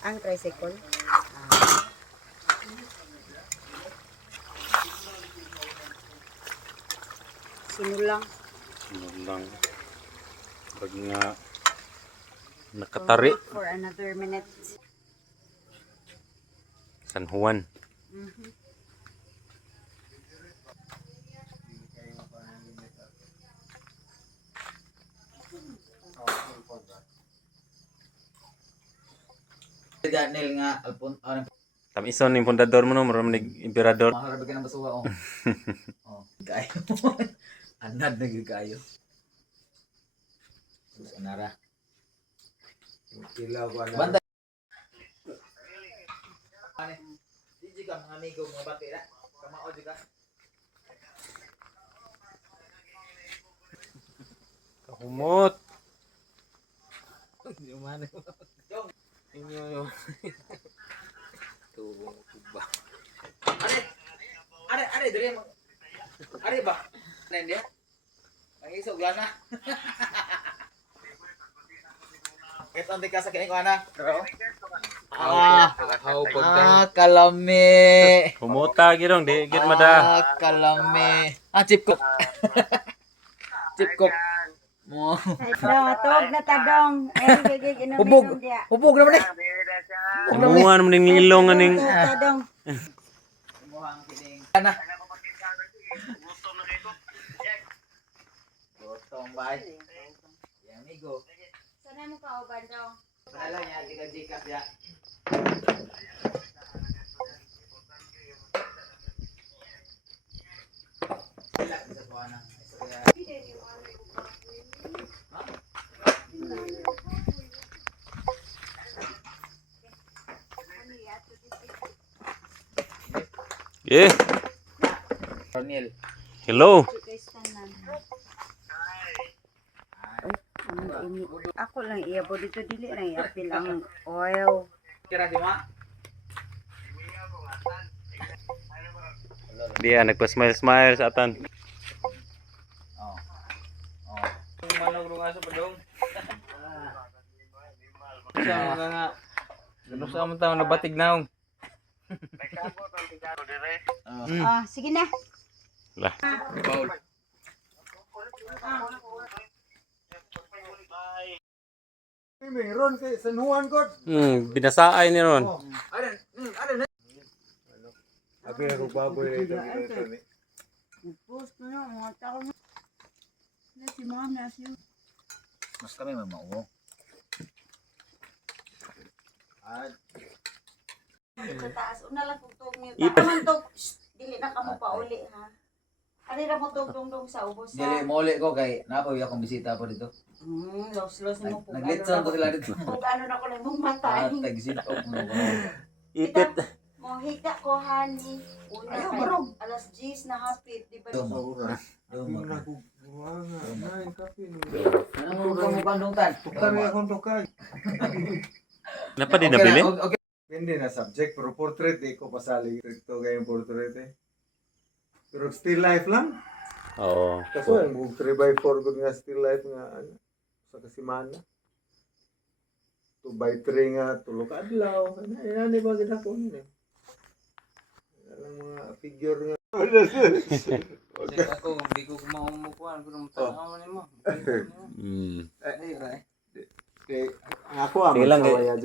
Ang tricycle. Ah. Sinulang. Lang. Pag nga nakatari. For another minute. San Juan. Daniel nga alpon Tamison yung fundador mo no, maraming emperador. maharabi ka ng basuha oh. Oh, kayo. Anad na gyud kayo. Sus anara. Kilaw ba na? Banda. Diji ka mga amigo mga bati na. Kamao di ka. Kahumot. Di man. Inyo. Tubong kuba. Are dire mo. Are ba? Nen dia. Ang isog lana. Ito ang tika sa kining ko ana. How pag Kalami. Humuta girong di git mada. Kalami. Chip cook. Chip cook. Mo. Tawag na tadong. Hubog. Hubog naman eh. Umuhan mo ning ilong aning Tadong. Muhang kining. Ana. Gotong bay. Yang amigo. Sana mo ka uban daw. Panalo niya tiga jikas ya. Sila sa kuana. Eh, Ronil. hello. Ako lang iyabo dito dili lang iapil ang oil. Kira si Ma. Dia nagpa-smile sa atan. Oh. Oh. Manong runga sa padong. Sa mga nga. Ano sa mga tao nabatig naong? Ah, sige na. Lah. Paul. Ron kay San Juan God. Binasaay ni ron. Adan. Abi ako baboy na ito ni. Post na mga tao. Na si mom na siya. Mas kami mamao. Sa taas una lang tugtog niyo. Taman tog. Dili na kamo pa uli ha. Ari ra mo tugtong sa ubos Dili ha. mo ulit ko kay napawi akong bisita po dito. Los mo po. Naglitson ko sila dito. Kung ano na ko lang mong matay. Tag-sit up mo. Ipit. Mo hika ko hani. Una Ayaw, kay barog. alas 10 na hapit, di ba? Dumo. Ano na ko nga na kape ni. Ano mo bandong tan? Kami akong tukay. Napa di nabili? Okay. Hindi na subject pero portrait di ko pasali dito kayong portrait eh. Pero still life lang. Oo. Kaso yung 3x4 good nga still life nga ano sa kasimana. 2x3 nga tulog adlaw. Ano ba gina ko ni? Ang mga figure nga. Kasi ako, hindi ko kumaumukuhan. Kung tanaw mo. Ako ang Sige lang, masawaya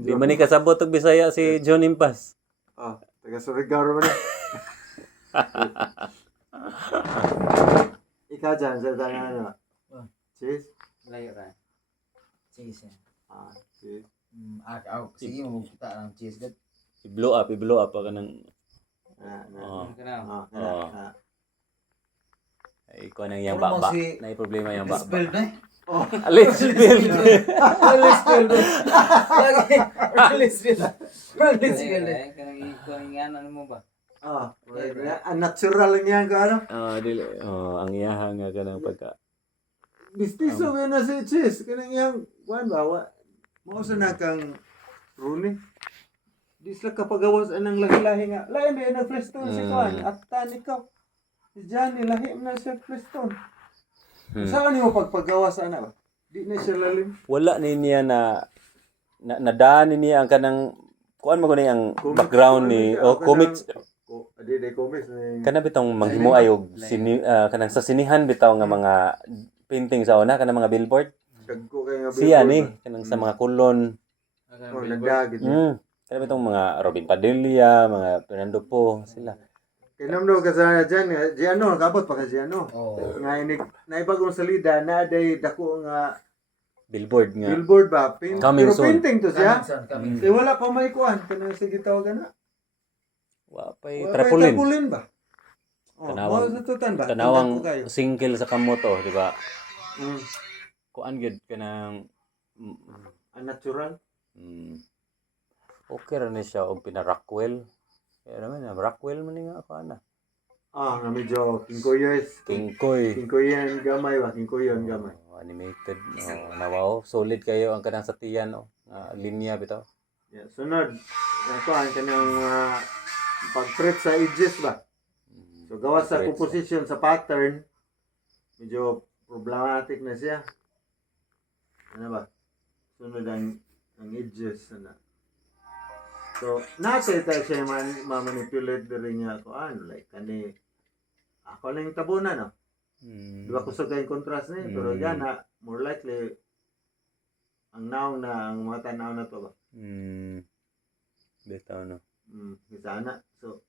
Di man ni kasabot og Bisaya si John Impas. Ah, taga Surigao man. Ikaw dyan, sa tangan ano? Cheese? Layo ra. Cheese. Ah, cheese. Sige mo kita ang cheese gud. I-blow up ka nang Ah, Kanaw. ay ko nang yang baba. Na problema yang baba. Spell na. Alis bill. Alis spell. Lagi. Alis spell. Alis spell. Kanang ano mo ba? Ah, ang natural niya ka ano? Dili. Ang iyaha nga kanang pagka. Bistiso na si cheese. Kanang yang, kuhan ba? Mao sa na kang Rooney. Di sila kapagawas anang lahi-lahi nga. Lahi may nag-Flestone si Kuhan. At tani ka. Si Johnny, lahi na siya Flestone. Saan mo pagpagawas ana ba? Di na siya lalim. Wala ni niya na nadaan niya ang kanang kuan mo gani ang background ni comics Di comics ni kana bitong manghimo ay og kanang sa sinihan bitaw nga mga painting sa una kanang mga billboard. dagko kay nga Siya billboard ni kanang sa mga kulon. ba. Nagdagit. Kana bitong mga Robin Padilla, mga Fernando Po sila. Kinamdo ka sa dyan, Giano, kabot pa ka Giano. Oo. Nga inig, naibagong salida, na day dako nga Billboard nga. billboard ba? Coming Pero soon. painting to siya. Coming Kaya wala pa may kuhan, kanang sige tawagan na. Wa pay Wala pa trapulin. trapulin ba? Tanawang- Tanawang, tutan ba? Tanawang Tandaan ko kayo. single sa kamoto, di ba? Mm. Kuan gyud kanang Ang natural. okay ra ni siya og pina-Rockwell. Kaya naman Rockwell man ni nga ako ana. Nga medyo kingkoyes. King Koy. Kingkoyen gamay ba? Kingkoyen gamay. Animated. Nawaw. Solid kayo ang kanang sa tiyan. Linya bitaw. Yeah, sunod. Yan ko, ang kanang pag-treat sa edges ba? So, gawa sa Treats. composition sa pattern, medyo problematic na siya. Ano ba? Sunod ang edges. Ano. So, nasa tayo siya ma-manipulate na rin niya ako. Like, ako lang yung tabunan, no? Di ba kusog kayong contrast niya? Pero yan, more likely, ang naong na, ang mga tanaw na to ba? Bitaw no. Sana. So,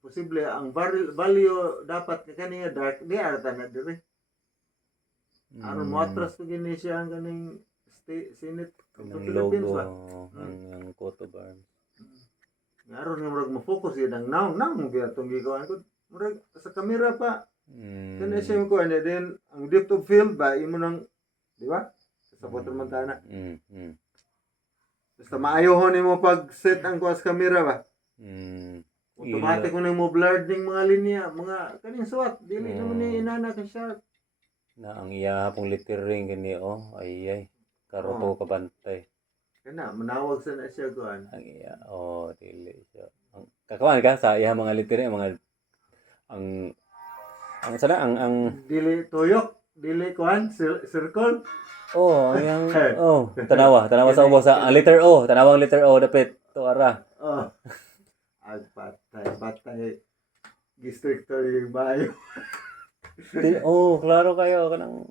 posible, ang value dapat kaniya dark, di arata na dire. Aron mo atras to gini siya ang kaning Senate of the Ang Philippines logo, ba? ang coat of arms. Aron nga murag mo-focus yun ang naong mo biya itong gigawin ko. Murag sa kamera pa. Kaya siya mo ko, and then, ang depth of field ba, imo nang, di ba? Sa photo man tayo na. Basta maayohon mo pag-set ang kuwas kamera ba? Automatic mo na mo blurred ng mga linya, mga kaning suwat. Dili naman ni inana ka sharp. Na ang iya pong lettering gani ay karo po kabantay. Kana, manawag sa na siya kuan. Ang iya dili siya. Ang kakawan ka sa iya mga lettering ang sana ang Dili tuyok, dili kuan, circle. yang tanawa sa ubos sa ang letter O, tanawang letter O dapit to ara. Patay. Districtor yung bayo. Klaro kayo kanang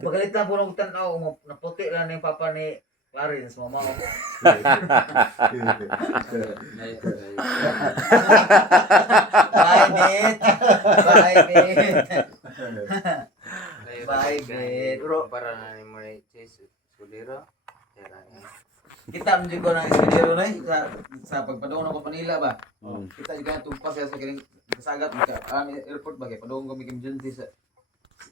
Pagalit lang po ng tanaw, naputi lang yung papa ni Clarence, mama ko. Bye, Bit! Bye, Bit! Bye, Bit! Para na ni mo ni Chase Escudero. Kita mo ko ng Escudero na sa pagpadong ng Manila ba? Kita juga tumpas sa kining kasagat airport ba kay padong kami Kim Junti sa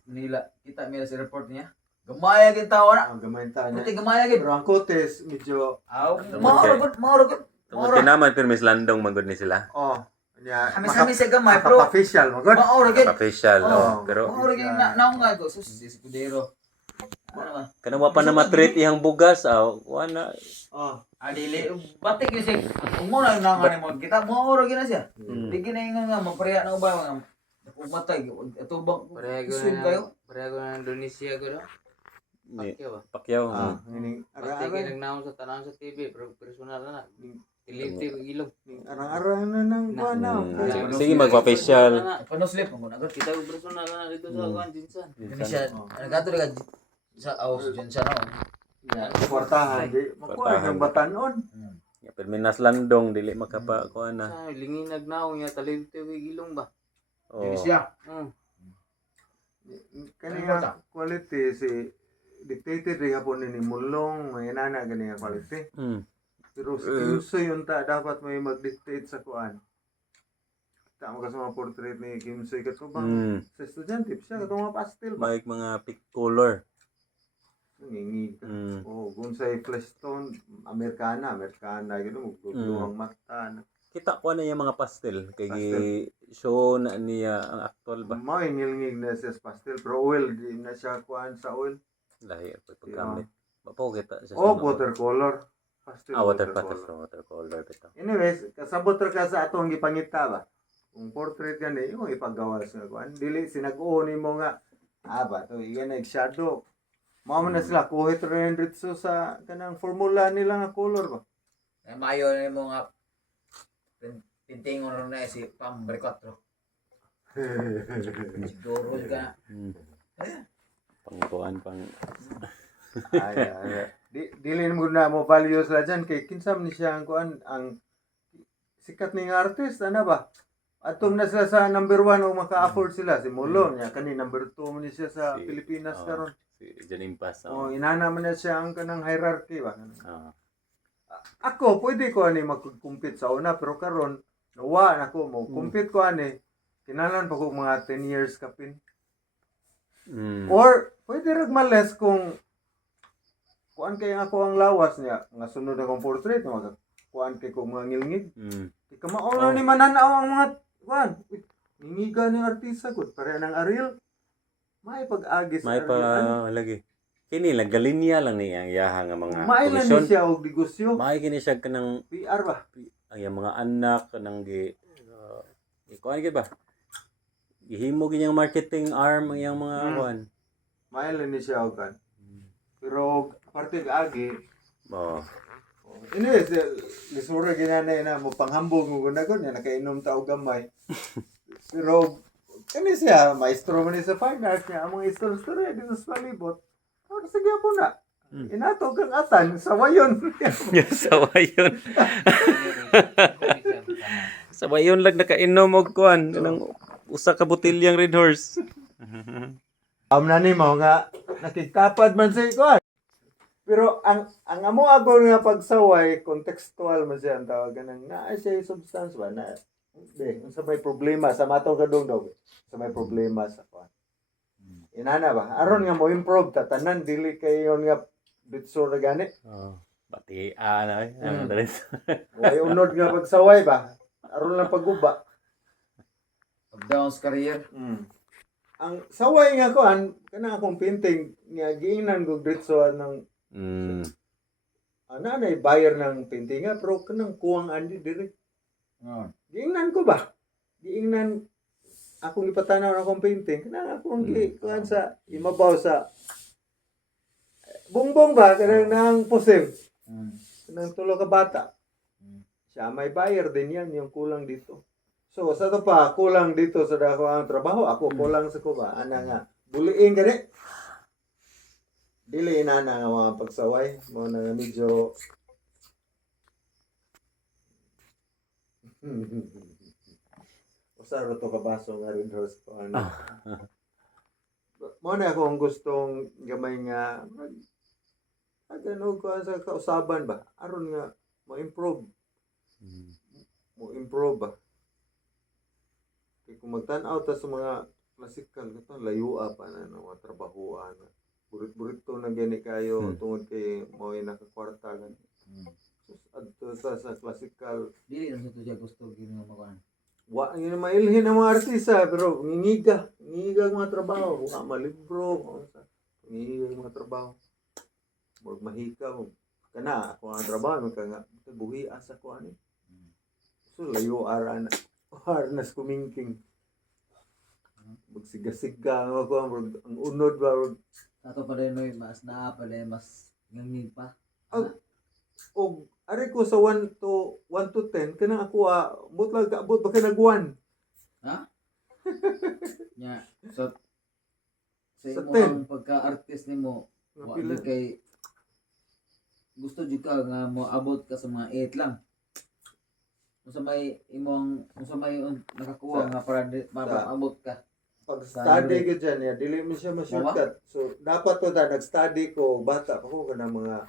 Manila. Kita mi sa airport niya. Gamay gyud tawo na. Ang gamay ta niya. Puti gamay gyud. Pero ang kotes, medyo, Mauro gud. tinaman pero Miss Landong magud ni sila. Hamis-hamis sa gamay bro. Official, magod. Mauro gud. Official pero Mauro gud naong nga ko sus Escudero. Ano ba? kanang wa pa na matreat iyang bugas wala. Dili batik yun siya. Kung mo na nangan mo kita mauro gid na siya. Di ginaingon nga mapriya na uba nga. Umatay ato bang swim kayo? Parego na Indonesia ko do. Pacquiao. Pati ginagnaon sa tanan sa TV pero personal na. Iliti ko ilog. Arang-arang na ng kuan na. Sige magpa-facial. Paano slip mo na Kita ko personal na dito sa Juan Jinsan. Indonesia. Nagato ka sa dyan siya no. Suportahan, di. Makuha ng batanon. Pero Minas Landong dili makapa kuan na. Sa lingi nagnaon niya talente ko ilong ba. Indonesia. Kaniya quality si dictated rin hapon ni Mulong, may nana ganyan quality. Pero si Kimso yun dapat may mag-dictate sa kuan. Tama ka sa mga portrait ni Kimso katubang sa estudyante siya katong mga pastel ba? May mga pick color. Ngingig ka. Kung sa flesh tone, Amerikana, gano'n, magluwang mata. Kita ko na yung mga pastel kay show na niya ang actual ba. Mga ingil-ngig na siya sa pastel, pero oil, di na siya kuhan sa oil. Lahi paggamit. Bapo kita siya. Watercolor. Pastel watercolor bitaw. Anyways, kasabot ra ka sa atong gipangita ba? Kung portrait gani, yung ipagawas nga kuan. Dili sinag-o nimo nga ba to iyan nag shadow. Mao man na sila kuhit rin dito sa kanang formula nila nga color ba. Ay mayo ni mo nga pintingon ron na si Pam Bricotro. Siguro ka. Pangkuan pang Ay. Dili mo na mo values la dyan kay kinsam ni siya ang kuan ang sikat ni nga artist ana ba. Atong na sila sa number 1 o maka-afford sila si Molong niya kani number 2 man ni siya sa Si- Pilipinas oh. karon. si Janimpas. O inana man na siya ang kanang hierarchy ba. Ah. Ako pwede ko ani magkumpit sa una pero karon nawa na ko mo compete ko ani kinalan pa ko mga 10 years kapin. Or pwede rag males kung kuan kay ako ang lawas niya nga sunod akong portrait nga kuan kay ko mga ngilngig. Di ka mauna ni mananaw ang mga kuan. Ningiga ni artista gud pare nang Ariel. May pag-agi sa May pa Ariel. lagi. Kini lang galinya lang ni ang yaha nga mga Mailan ni komisyon. siya og negosyo. May kini siya kanang PR ba? ang iyang mga anak kanang kuan gid ba? Gihimo gid yung marketing arm ang iyang mga kuan. Mailan ni siya og kan. Pero parte agi Oh. ini lisura ginanay na mo panghambog mo guna ko niya nakainom ta og gamay. Pero kani siya maestro man ni sa fine art niya ang mga istorya dito sa palibot. Oh, sige po na. Inato kang atan sa wayon. Sawayon. Sawayon lang nakainom og kuan kanang usa ka botilyang Red Horse. Na ni mo nga nakikapad man sa kuan. Pero ang amo ako nga pagsaway contextual man siya ang tawag nang naa siya substance ba na unsa may problema sa matong kadungdog. Sa may problema sa kuan. Inana ba? Aron nga mo improve tatanan dili kay yon nga bitso na gani. Oh. Bati na ano dali. Way unod nga pagsaway ba? Aron lang paguba. Pag down sa career. Ang saway nga kuan kana akong painting nga giingnan ko bitso ng nanay buyer ng painting nga pero kanang kuwang andi diri. Giingnan ko ba? Giingnan akong ipatanaw akong painting kanang akong kuan sa imabaw sa bongbong ba kanang nang pusim. Kanang tulo ka bata. Siya may buyer din yan yung kulang dito. So sa to pa kulang dito sa dako ang trabaho ako kulang sa kuba ana nga buliin gani. Dili na nga mga pagsaway mo na nga medyo usa ra to ka baso nga Red Horse ko ano. Mo na akong gustong gamay nga ano ko sa kausaban ba aron nga mo-improve ba kay kung magtan-aw ta sa mga classical katong layua pa na mga trabahoan burit-burito na gani kayo tungod kay mo nakakwarta gan adto sa classical Dili na sa to siya gusto gini nga makuan. wa nga mailhin ang mga artista pero ngingiga ang mga trabaho wa malibro ngingiga ang mga trabaho murag mahika mo kana ako ang trabaho ka nga buhi asa ko ani so layo aran harnas kumingking magsiga-siga nga ako ang unod ba Ato pa rin mas naa pa rin mas ngangig pa. og ari ko sa 1 to 10 kanang ako butlag kaabot ba kay nag-1 Nya so sa Sa imo 10. ang pagka-artist nimo nga wa pila di kay gusto jud ka nga mo abot ka sa mga 8 lang. Unsa may nakakuha nga para maabot ka. pag study ko dyan, dili mo siya ma-shortcut. So, dapat ko nag-study ko, bata pa ko, kanang mga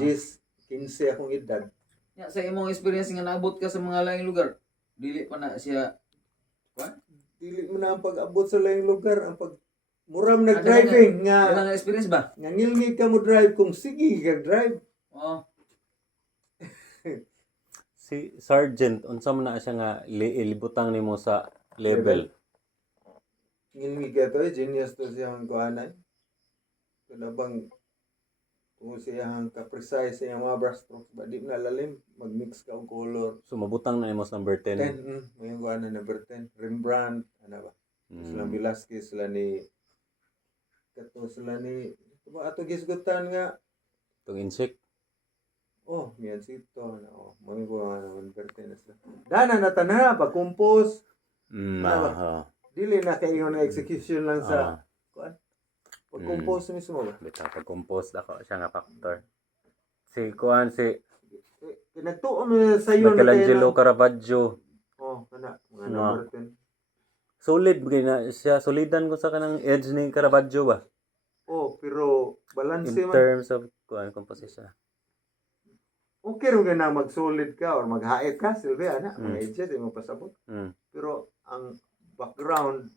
10, 15 akong edad. Nya sa imong experience nga naabot ka sa mga laing lugar, dili pa na siya Dili mo na ang pag-abot sa laing lugar, ang muram nag-driving, nga nga experience ba? ngilngig ka mo drive, kung sige ka drive. Oo. Si Sergeant unsa man na siya nga ilibutang nimo sa level. Ngilngig ka to, genius to siyang kuhanay. Kaya bang kung siyang ka-precise sa iyang mga brush strokes, ba di mo nalalim, mag-mix ka ang color. So mabutang na nimo sa number 10. 10, may kuhanan number 10. Rembrandt, ano ba? Sila Velasquez, sila ni Diba ato gisgutan nga Itong insect. oh, miyan sito na oh, mo ko naman pertenes. Dana na tanan pag compose Ah, dili na kay nga execution lang sa kuan. Pag Mm. compose mismo ba. bitaw pag-compose ako siya nga factor. Si kuan si Nagtuo mi sa iyo Michelangelo Caravaggio. Oh, kana mga Nga. number 10. Solid bagay na siya, solidan ko sa kanang edge ni Caravaggio ba? Oh, pero balance In man. terms of kuan composition. Okay ro na mag-solid ka or maghait ka, silbi ana, mga edges imo pasabot. Mm. Pero ang background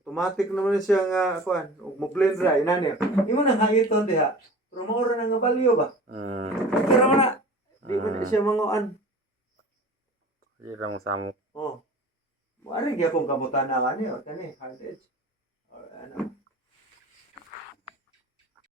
automatic naman siya nga kuan, ug mo blend ra inani. Imo nang haiton diha. Pero mao ra nga value ba? Pero man na di man na siya manguan. Di lang samok. Oh. Mo ari gyapon kamutan na kani or kani hard edge. Or ano.